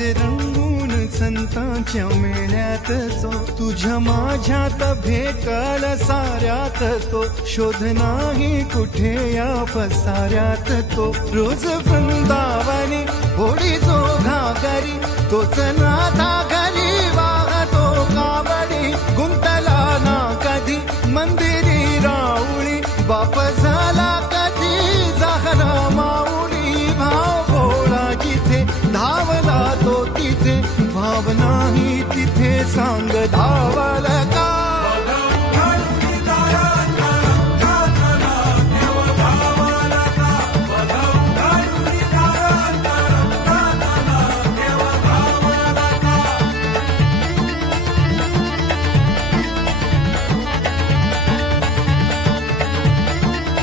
असे रंगून संतांच्या मेळ्यात तो, तुझ्या माझ्यात भेटल साऱ्यात तो, शोध नाही कुठे या पसाऱ्यात तो. रोज वृंदावनी होडी जो घागरी, तोच नाथा घरी वाहतो कावडी. गुंतला ना कधी मंदिरी राऊळी, बाप झाला कधी जाहरा माऊली. भाव भोळा जिथे धावला तो तिथे, भाव नाही तिथे सांग धावला.